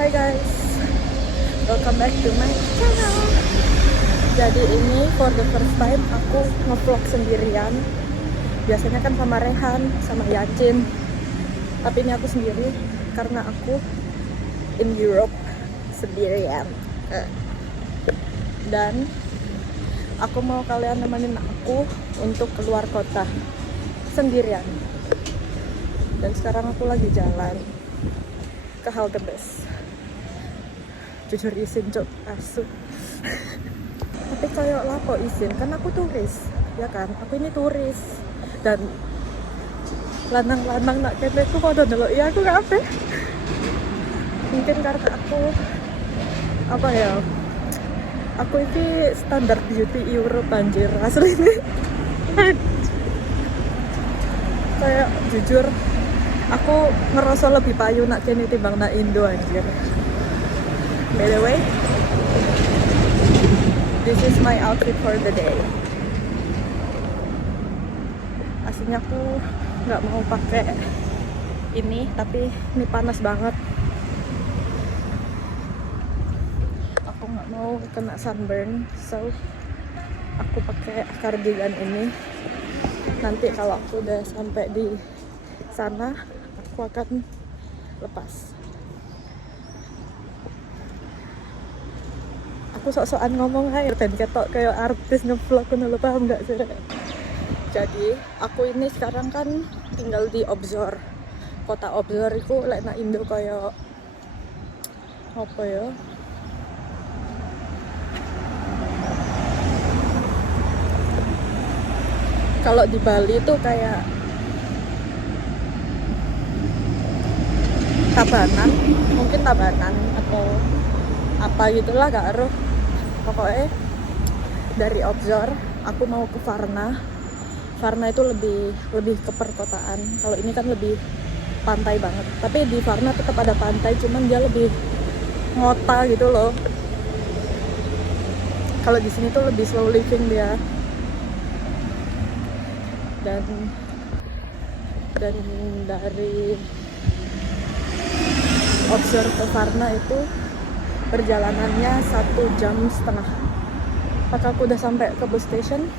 Hai guys, welcome back to my channel. Jadi ini for the first time aku nge-vlog sendirian. Biasanya kan sama Rehan, sama Yacin. Tapi ini aku sendiri karena aku in Europe sendirian. Dan aku mau kalian nemenin aku untuk keluar kota sendirian. Dan sekarang aku lagi jalan ke halte bus. Jujur izin cok, asu. Tapi kayak lah kok izin, kan aku turis, ya kan? Aku ini turis. Dan lanang-lanang nak kene ku padha ndelok ya aku kabeh. Mungkin karena aku apa ya? Aku ini standar beauty Europe anjir asli ini. Kayak jujur aku ngerasa lebih payu nak kene timbang nak Indo anjir. By the way, this is my outfit for the day. Aslinya aku nggak mau pakai ini, tapi ini panas banget. Aku nggak mau kena sunburn, so aku pakai cardigan ini. Nanti kalau aku udah sampai di sana, aku akan lepas. Aku sok-sokan ngomong air dan ketok kayak artis nge-vlog, lo paham gak sih? Jadi aku ini sekarang kan tinggal di Obzor. Kota Obzor itu lek nak Indo kayak apa ya? Kalau di Bali itu kayak Tabanan, mungkin Tabanan atau apa gitulah, gak eruh. Pokoknya dari Obzor aku mau ke Varna. Varna itu lebih ke perkotaan. Kalau ini kan lebih pantai banget. Tapi di Varna tetap ada pantai, cuman dia lebih ngota gitu loh. Kalau di sini tuh lebih slow living dia. Dan dari Obzor ke Varna itu perjalanannya 1,5 jam. Apakah aku udah sampai ke bus station?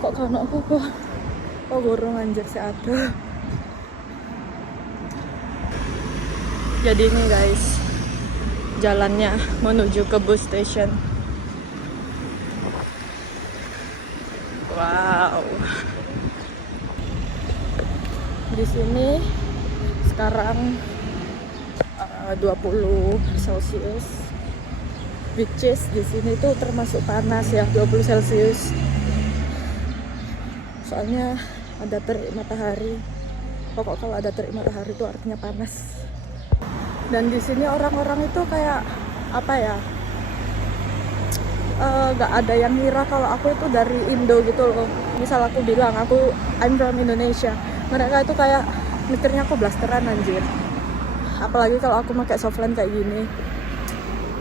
Kok kalau aku kok burung anjir si ada. Jadi ini guys, jalannya menuju ke bus station. Wow. Di sini sekarang 20 Celcius, which is di sini tuh termasuk panas ya, 20 Celcius. Soalnya ada terik matahari. Pokok kalau ada terik matahari itu artinya panas. Dan di sini orang-orang itu kayak apa ya? Gak ada yang ngira kalau aku itu dari Indo gitu loh. Misal aku bilang I'm from Indonesia, mereka itu kayak mikirnya aku blasteran anjir. Apalagi kalau aku pakai softline kayak gini.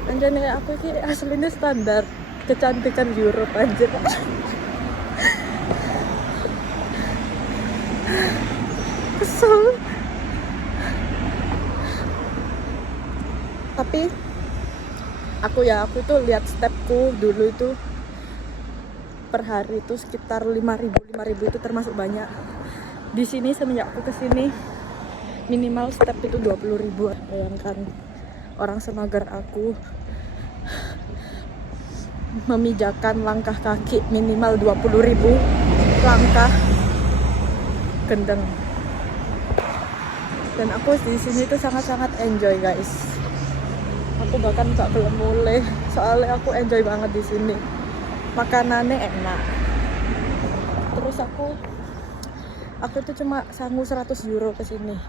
Anjir aku ini aslinya standar kecantikan Europe anjir. Kesel. Tapi aku tuh lihat stepku dulu itu per hari itu sekitar 5.000 itu termasuk banyak. Di sini semenjak aku kesini minimal step itu 20.000. Bayangkan orang semager aku memijakan langkah kaki minimal 20.000 langkah gendeng. Dan aku di sini tuh sangat-sangat enjoy guys. Aku bahkan gak belum mulai, soalnya aku enjoy banget di sini. Makanannya enak. Terus aku tuh cuma sanggup 100 euro ke sini.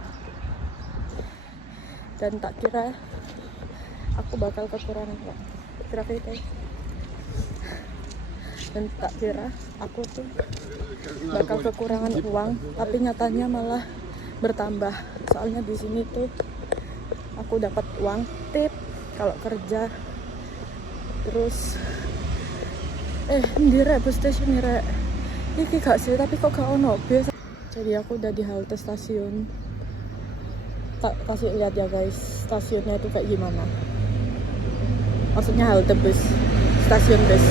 Dan tak kira aku bakal kekurangan uang. Dan tak kira aku tuh bakal kekurangan uang, tapi nyatanya malah bertambah. Soalnya di sini tuh aku dapat uang tip kalau kerja. Terus ndirek bus station ndirek. Iki gak sih, tapi kok gak ono bis. Jadi aku udah di halte stasiun. tak kasih lihat ya guys, stasiunnya itu kayak gimana. Maksudnya halte bus, stasiun bus.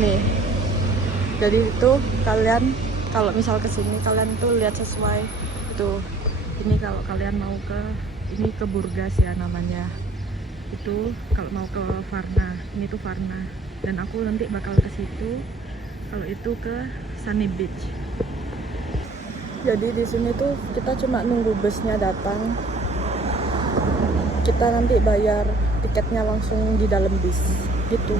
Nih, jadi itu kalian kalau misal kesini kalian tuh lihat sesuai itu. Ini kalau kalian mau ke ini ke Burgas ya namanya. Itu kalau mau ke Varna, ini tuh Varna. Dan aku nanti bakal ke situ. Kalau itu ke Sunny Beach. Jadi di sini tuh kita cuma nunggu busnya datang. Kita nanti bayar tiketnya langsung di dalam bis gitu.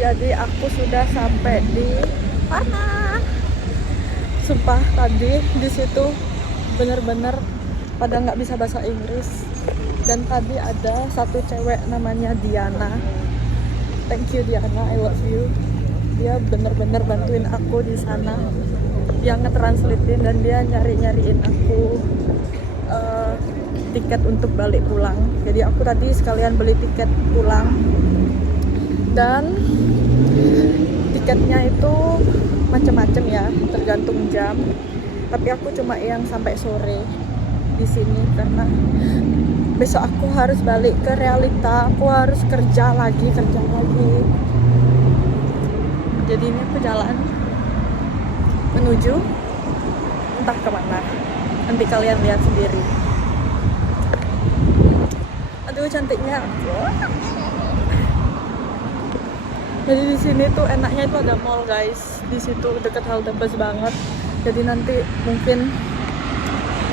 Jadi aku sudah sampai di mana? Sumpah tadi di situ bener-bener pada nggak bisa bahasa Inggris. Dan tadi ada satu cewek namanya Diana. Thank you Diana, I love you. Dia bener-bener bantuin aku di sana. Dia nge-translatein dan dia nyariin aku tiket untuk balik pulang. Jadi aku tadi sekalian beli tiket pulang. Dan tiketnya itu macam-macam ya, tergantung jam. Tapi aku cuma yang sampai sore di sini karena besok aku harus balik ke realita. Aku harus kerja lagi. Jadi ini aku jalan menuju entah kemana. Nanti kalian lihat sendiri. Aduh cantiknya. Jadi di sini tuh enaknya itu ada mall guys. Di situ deket halte bus banget. Jadi nanti mungkin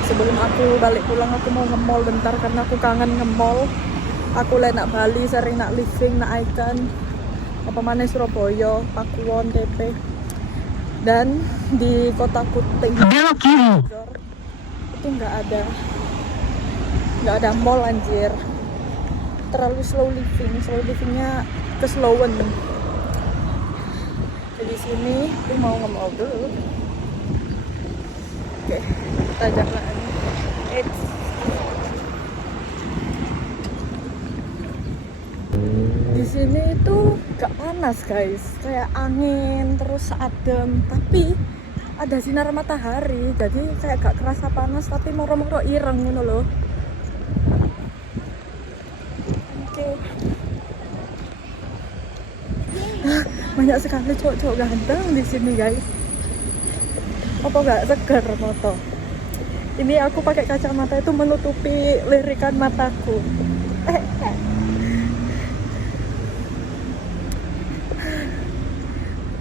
sebelum aku balik pulang aku mau nge-mall bentar karena aku kangen nge-mall. Aku nak Bali sering nak living, nak Icon, apa mana Surabaya, Pakuwon, TP. Dan di kota Kuting itu nggak ada mall anjir. Terlalu slow livingnya keslowen. Di sini aku mau nge-mall dulu. Oke, kita jalan. Di sini itu gak panas guys, kayak angin terus adem, tapi ada sinar matahari, jadi kayak gak kerasa panas tapi moro-moro ireng ngono loh. Oke. Banyak sekali cowok-cowok ganteng di sini guys. Apa gak seger moto? Ini aku pakai kacamata itu menutupi lirikan mataku.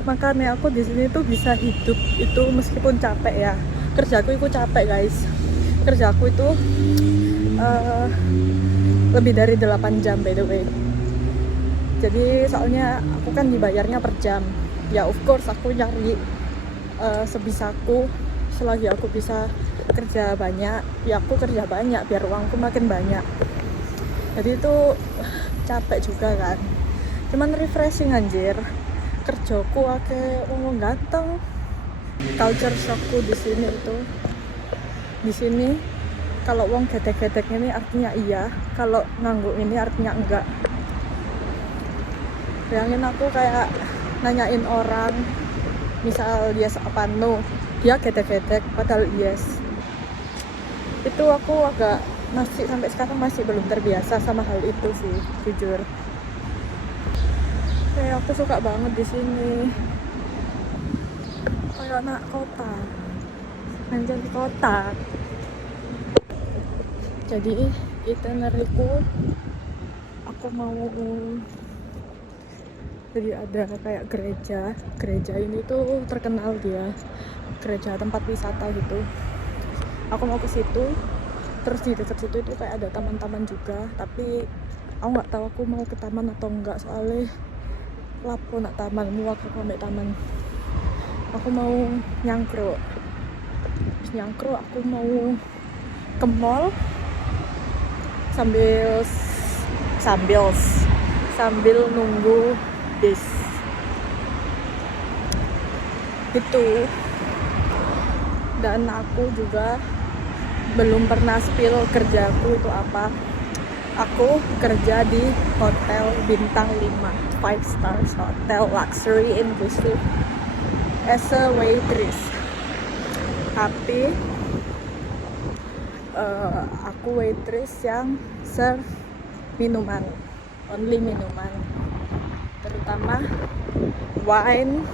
Makanya aku di sini tuh bisa hidup itu meskipun capek ya. Kerjaku itu capek guys. Kerjaku itu lebih dari 8 jam by the way. Jadi soalnya aku kan dibayarnya per jam. Ya of course aku nyari sebisaku. Selagi aku bisa kerja banyak, ya aku kerja banyak biar uangku makin banyak. Jadi itu capek juga kan. Cuman refreshing anjir. Kerjaku ake wong ganteng. Culture shockku di sini itu. Di sini kalau wong gedek-gedek ini artinya iya, kalau ngangguk ini artinya enggak. Bayangin aku kayak nanyain orang, misal dia apa no, dia gedek-gedek padahal yes. Itu aku agak sampai sekarang masih belum terbiasa sama hal itu sih, jujur. Kayak aku suka banget di sini. Kayak anak kota, anjir di kota. Jadi itinerariku, aku mau jadi ada kayak gereja ini tuh terkenal dia, gereja tempat wisata gitu. Aku mau ke situ, terus di dekat situ itu kayak ada taman-taman juga, tapi aku nggak tahu aku mau ke taman atau enggak, soalnya lapo nak taman, muak aku ambil taman. Aku mau nyangkruk, aku mau ke mall sambil sambil nunggu bis gitu. Dan aku juga belum pernah spill kerjaku itu apa. Aku kerja di hotel bintang 5, 5 stars hotel, luxury inclusive, as a waitress. Tapi aku waitress yang serve minuman, only minuman, terutama wine,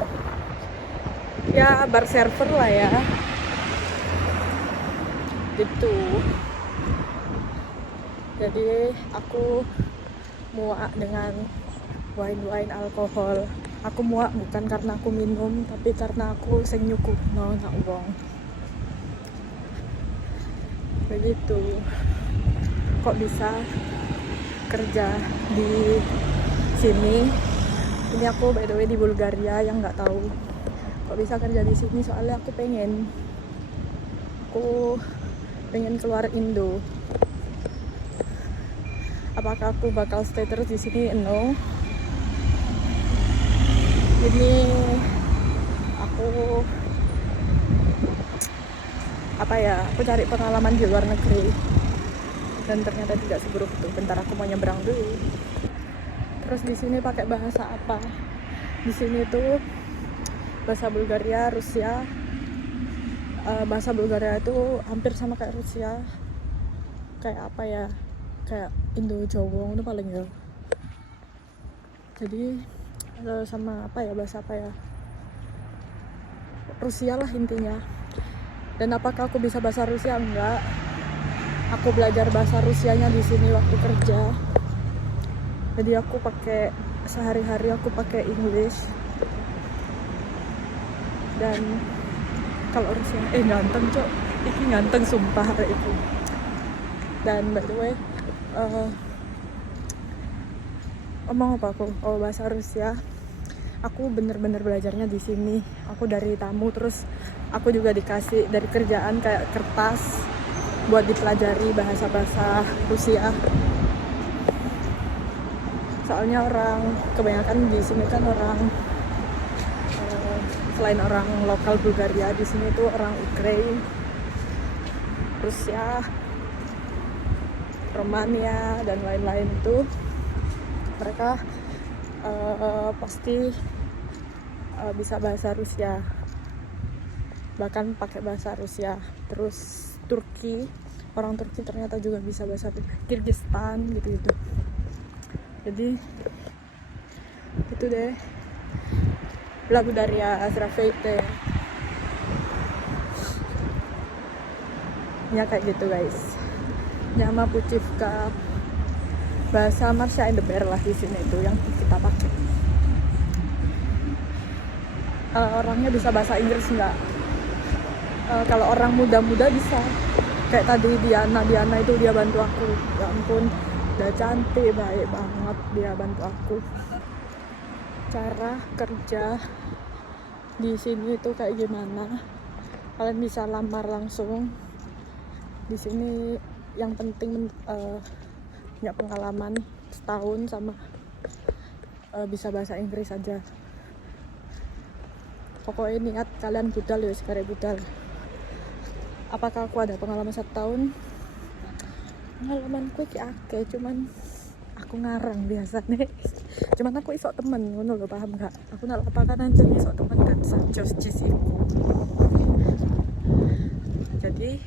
ya bar server lah ya gitu. Jadi aku muak dengan wine alkohol. Aku muak bukan karena aku minum, tapi karena aku sing nyukuhno nak wong. Begitu. Kok bisa kerja di sini? Ini aku by the way di Bulgaria yang nggak tahu. Kok bisa kerja di sini? Soalnya aku pengen keluar Indo. Apakah aku bakal stay terus di sini? No. Ini aku aku cari pengalaman di luar negeri dan ternyata tidak seburuk itu. Bentar, aku mau nyebrang dulu. Terus di sini pakai bahasa apa? Di sini tuh bahasa Bulgaria, Rusia. Bahasa Bulgaria itu hampir sama kayak Rusia. Kayak apa ya? Kayak Indo Jawa itu paling ya. Jadi sama bahasa Rusia lah intinya. Dan apakah aku bisa bahasa Rusia? Enggak. Aku belajar bahasa Rusianya di sini waktu kerja. Jadi aku sehari-hari aku pakai English. Dan kalau Rusia ganteng cok, ini ganteng sumpah hari itu. Dan by the way, omong apa aku? Bahasa Rusia. Aku bener-bener belajarnya di sini. Aku dari tamu, terus aku juga dikasih dari kerjaan kayak kertas buat dipelajari bahasa-bahasa Rusia. Soalnya kebanyakan di sini kan selain orang lokal Bulgaria, di sini tuh orang Ukraina, Rusia, Romania dan lain-lain tuh. Mereka pasti bisa bahasa Rusia, bahkan pakai bahasa Rusia. Terus orang Turki ternyata juga bisa bahasa Kirgistan gitu. Jadi itu deh lagu dari Azrafete ya, kayak gitu guys. Nyama Puchivka, bahasa Marsha and the Bear lah di sini itu yang kita pakai. Orangnya bisa bahasa Inggris nggak? Kalau orang muda-muda bisa. Kayak tadi Diana itu dia bantu aku. Ya ampun, udah cantik, baik banget, dia bantu aku. Cara kerja di sini itu kayak gimana? Kalian bisa lamar langsung di sini. Yang penting punya pengalaman setahun sama bisa bahasa Inggris aja. Pokoknya niat kalian budal ya, sekarang budal. Apakah aku ada pengalaman 1 tahun? Pengalamanku akeh, cuman aku ngarang biasa nih. Cuman aku isok temen, ngono lho, paham gak? Aku nak apa-apa kan aja isok temen dan sajos jis iku. Jadi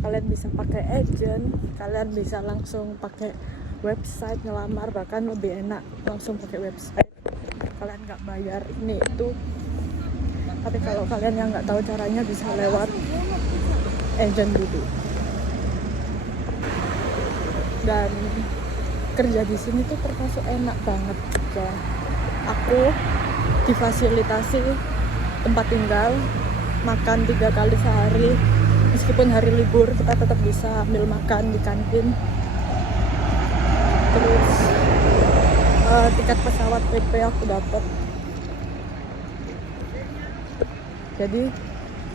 kalian bisa pakai agent, kalian bisa langsung pakai website ngelamar, bahkan lebih enak langsung pakai website. Kalian nggak bayar ini itu. Tapi kalau kalian yang nggak tahu caranya, bisa lewat agent dulu. Dan kerja di sini tuh termasuk enak banget juga. Aku difasilitasi tempat tinggal, makan 3 kali sehari. Meskipun hari libur kita tetap bisa ambil makan di kantin. Terus tiket pesawat PP aku dapat. Jadi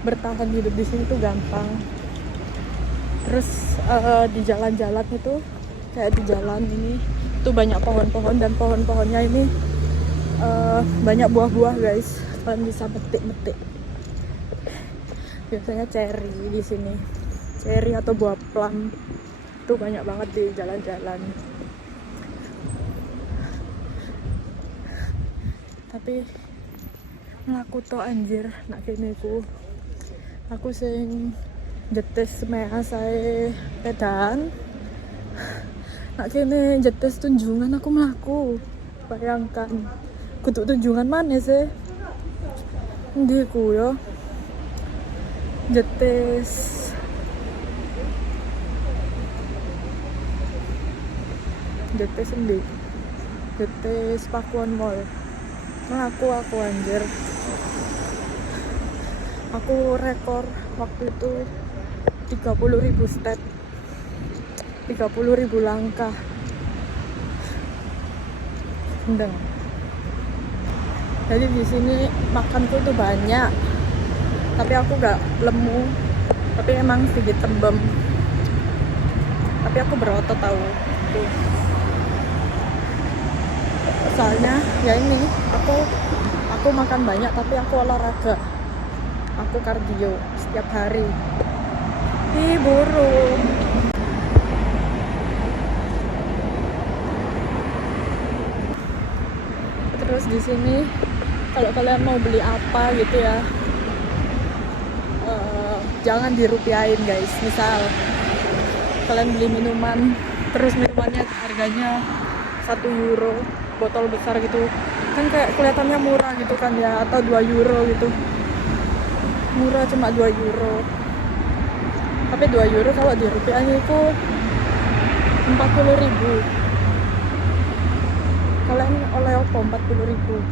bertahan hidup di sini tuh gampang. Terus di jalan-jalan itu kayak di jalan ini tuh banyak pohon-pohon, dan pohon-pohonnya ini banyak buah-buah guys. Kalian bisa metik-metik. Biasanya cherry di sini, cherry atau buah plum tuh banyak banget di jalan-jalan. Tapi ngaku to anjir nak kene ku. Aku sing jetes mea saya pedan. Nak kene jetes tunjungan aku melaku. Bayangkan. Kutuk tunjungan mana sih? Ndi ku yo. Jetes. Jetes endi? Jetes Pakuan Mall. Aku anjir. Aku rekor waktu itu 30.000 step, 30.000 langkah. Gendeng. Jadi di sini makanku tuh banyak, tapi aku gak lemu, tapi emang sedikit tembem. Tapi aku berotot tahu. Tuh. Soalnya ya ini aku makan banyak, tapi aku olahraga. Aku kardio setiap hari. Ih, burung. Terus di sini kalau kalian mau beli apa gitu ya, jangan dirupiahin guys. Misal kalian beli minuman, terus minumannya harganya 1 euro, botol besar gitu, kan kayak kelihatannya murah gitu kan ya, atau 2 euro gitu. Murah cuma 2 euro. Tapi 2 euro kalau di rupiahnya itu 40.000. Kalian oleh apa 40.000?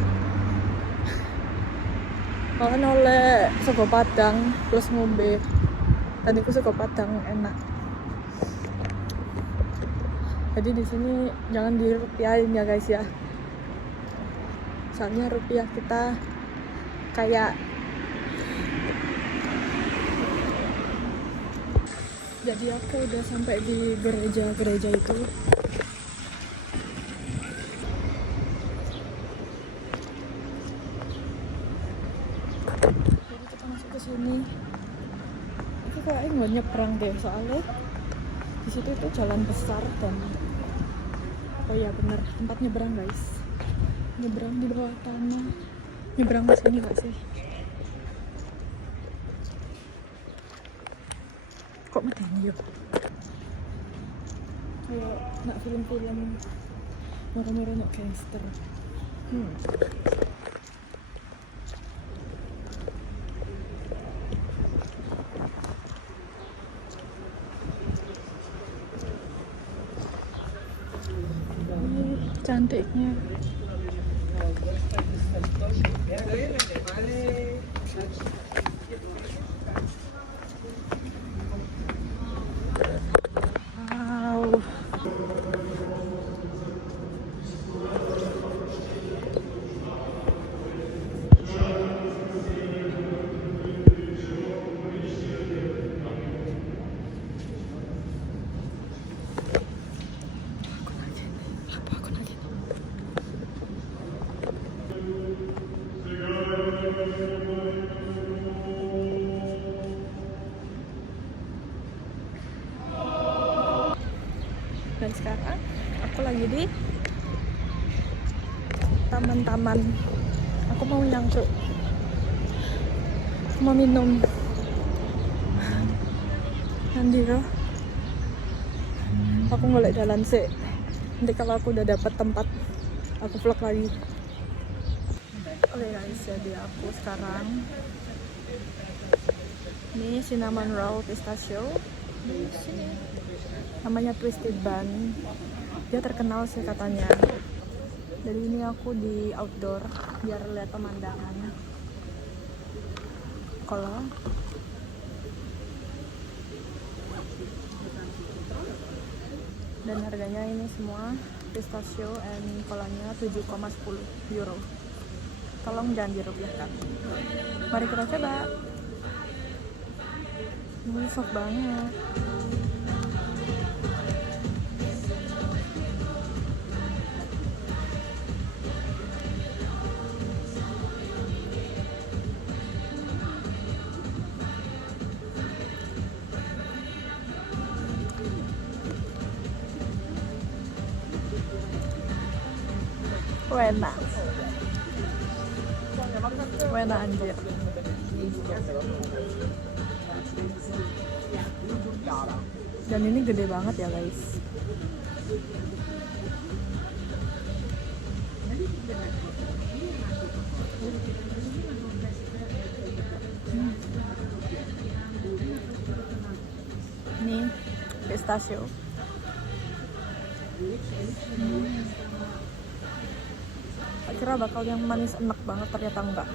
Kalian oleh sego padang plus ngombe. Dan itu sego padang enak. Jadi di sini jangan dirupiahin ya guys ya. Soalnya rupiah kita kayak. Jadi aku udah sampai di gereja itu. Jadi kita masuk ke sini. Itu kayaknya nggak nyebrang deh, soalnya di situ itu jalan besar dan oh ya bener, tempat nyebrang guys. Nyebrang di bawah tanah. Nyebrang ke sini gak sih? Kok medeni yuk? Kayak nak film-film moro-moro nak gangster. Cantiknya. Wow. Dan sekarang aku lagi di taman-taman. Aku mau nyangcuk, mau minum. Nanti loh, aku ngolek jalan sih. Nanti kalau aku udah dapat tempat, aku vlog lagi. Oke guys, jadi aku sekarang ini cinnamon roll pistachio di sini. Namanya Twisted Bun. Dia terkenal sih katanya. Jadi ini aku di outdoor biar lihat pemandangan. Kalau dan harganya ini semua pistachio and kolanya 7,10 euro. Tolong jangan dirupiahkan. Mari kita coba. Ini sok banget. Wena. Wena anjir. Dan ini gede banget ya guys. Ini pistachio. Tak kira bakal yang manis enak banget, ternyata enggak.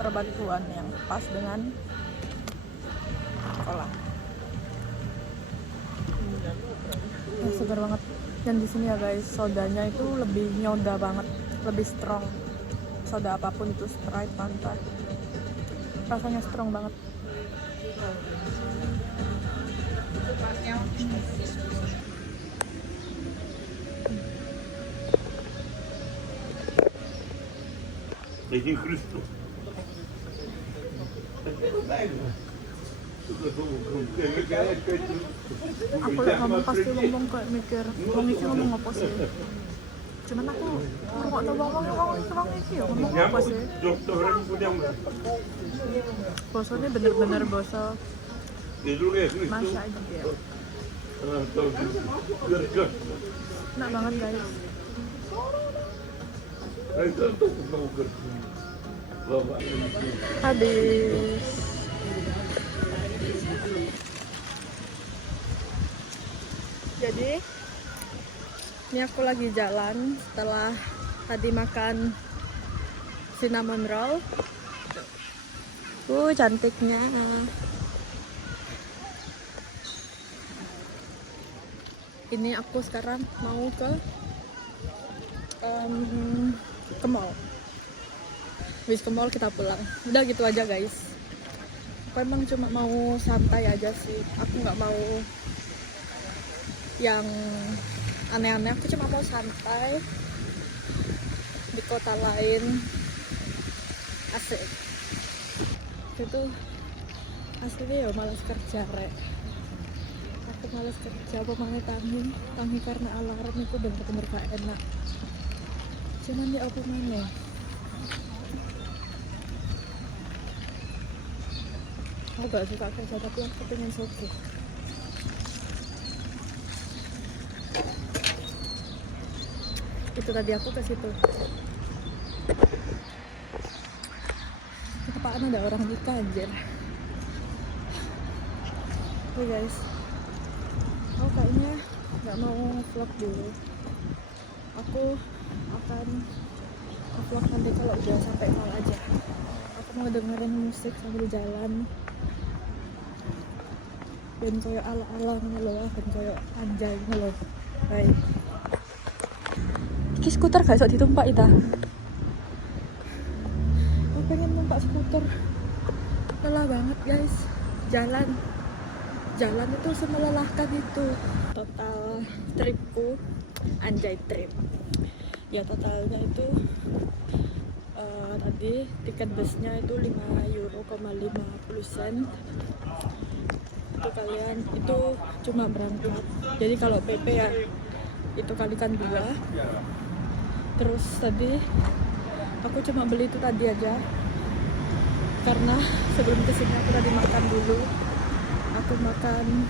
Perpaduan yang pas dengan cola. Segar banget. Dan di sini ya guys, sodanya itu lebih nyoda banget, lebih strong. Soda apapun itu, Sprite, Fanta, rasanya strong banget. Aku liat ngomong pasti ngomong kayak mikir, wong iki ngomong apa sih? Cuman aku ngrungokno wong iki ya ngomong apa sih? Bosone bener-bener boso Masya aja ya. Enak banget guys. Habis. Jadi ini aku lagi jalan setelah tadi makan cinnamon roll. Cantiknya. Ini aku sekarang mau ke mall. Habis ke mall kita pulang. Udah gitu aja guys. Aku emang cuma mau santai aja sih. Aku nggak mau yang aneh-aneh. Aku cuma mau santai di kota lain. Asik. Itu aslinya ya malas kerja rek. Aku malas kerja pemane tangi karena alarm itu bener-bener gak enak. Cuman ya apa mana? Aku gak suka kerja tapi aku pengen soke. Itu tadi aku ke situ. Apaan ada orang nikah anjir. Oke guys. Aku kayaknya nggak mau vlog dulu. Aku akan vlog nanti kalau udah sampai mall aja. Aku mau dengerin musik sambil jalan. Dan kayak ala-ala ngeloh, dan kayak anjay ngeloh. Baik. Iki skuter gak bisa ditumpak itu. Aku pengen numpak skuter. Lelah banget guys. Jalan itu semelelahkan itu. Total tripku, anjay trip ya, totalnya itu tadi tiket busnya itu 5 euro,50 sen. Itu kalian itu cuma berangkat, jadi kalau PP ya itu kalikan 2. Terus tadi aku cuma beli itu tadi aja karena sebelum kesini aku tadi makan dulu. Aku makan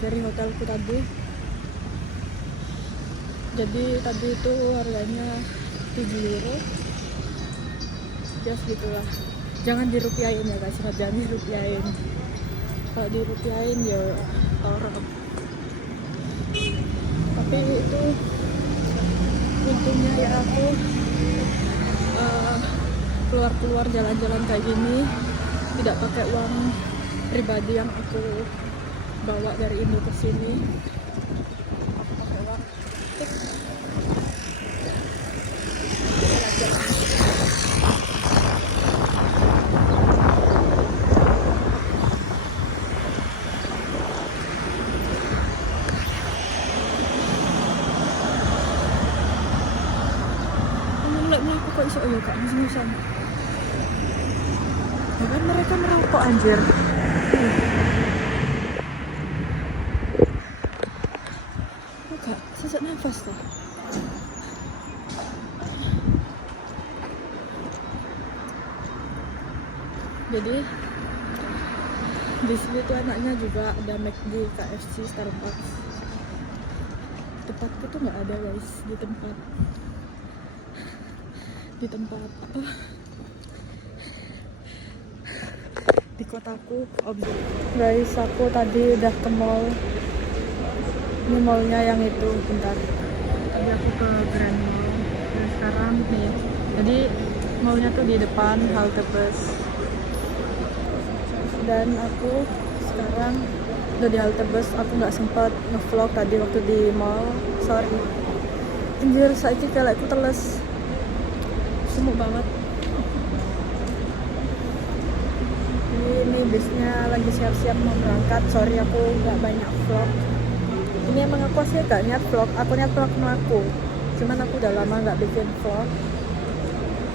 dari hotelku tadi. Jadi tadi itu harganya 7 euro. Ya segitulah. Jangan dirupiahin ya guys, jangan dirupiahin. Kalau dirupiahin ya orang. Tapi itu untungnya ya aku keluar jalan-jalan kayak gini tidak pakai uang pribadi yang aku bawa dari Indo ke sini. Pakai uang tip. Aku kok iso ya kak musim-musim. Ya kan mereka merokok anjir. Sesak nafas tuh. Jadi di sini tuh anaknya juga ada McD, KFC, Starbucks. Tempatku tuh nggak ada guys, di tempat apa, di kotaku. Guys, aku tadi udah ke mall. Ini mallnya yang itu, bentar. Tadi aku ke Grand Mall. Dan sekarang nih, jadi mallnya tuh di depan halte bus. Dan aku sekarang udah di halte bus. Aku nggak sempat ngevlog tadi waktu di mall. Sorry. Anjir, saiki kelekku teles. Sumuk banget. Ini bisnya lagi siap-siap mau berangkat. Sorry aku nggak banyak vlog. Ini emang aku sih gak niat vlog. Aku niat vlog melaku. Cuman aku udah lama nggak bikin vlog.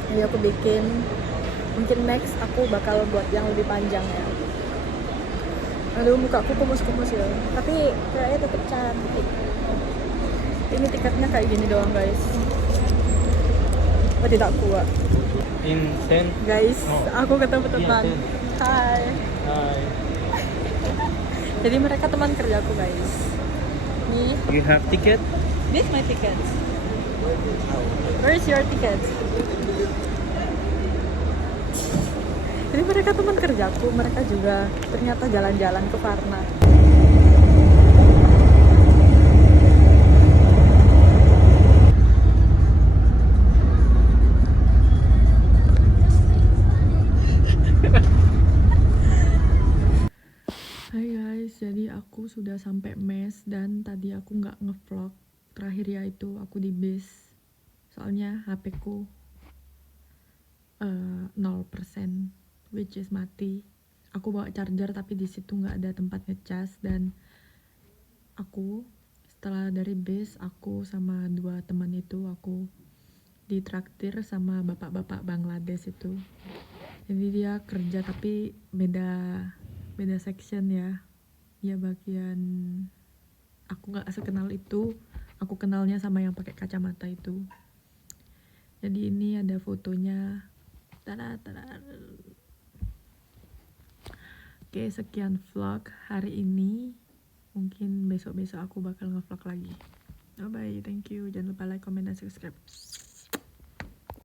Jadi aku bikin. Mungkin next aku bakal buat yang lebih panjang ya. Aduh, mukaku kumus-kumus ya. Tapi kayaknya tetep cantik. Ini tiketnya kayak gini doang guys. Oh, tidak kuat. In 10. Guys, aku ketemu teman. Iya, Hai. Hi. Jadi mereka teman kerjaku guys. Nih, You have ticket? this my ticket. Where is your ticket? Jadi mereka teman kerjaku, mereka juga ternyata jalan-jalan ke Varna. Hai guys, jadi aku sudah sampai mes dan tadi aku nggak ngevlog. Terakhir ya itu aku di bis. Soalnya HP ku 0%, which is mati. Aku bawa charger tapi di situ nggak ada tempat ngecas. Dan aku setelah dari bis, aku sama 2 teman itu aku ditraktir sama bapak-bapak Bangladesh itu. Jadi dia kerja tapi beda section ya. Dia bagian, aku nggak sekenal itu. Aku kenalnya sama yang pakai kacamata itu. Jadi ini ada fotonya. Tada. Oke, sekian vlog hari ini. Mungkin besok-besok aku bakal ngevlog lagi. Bye bye, thank you. Jangan lupa like, comment, dan subscribe.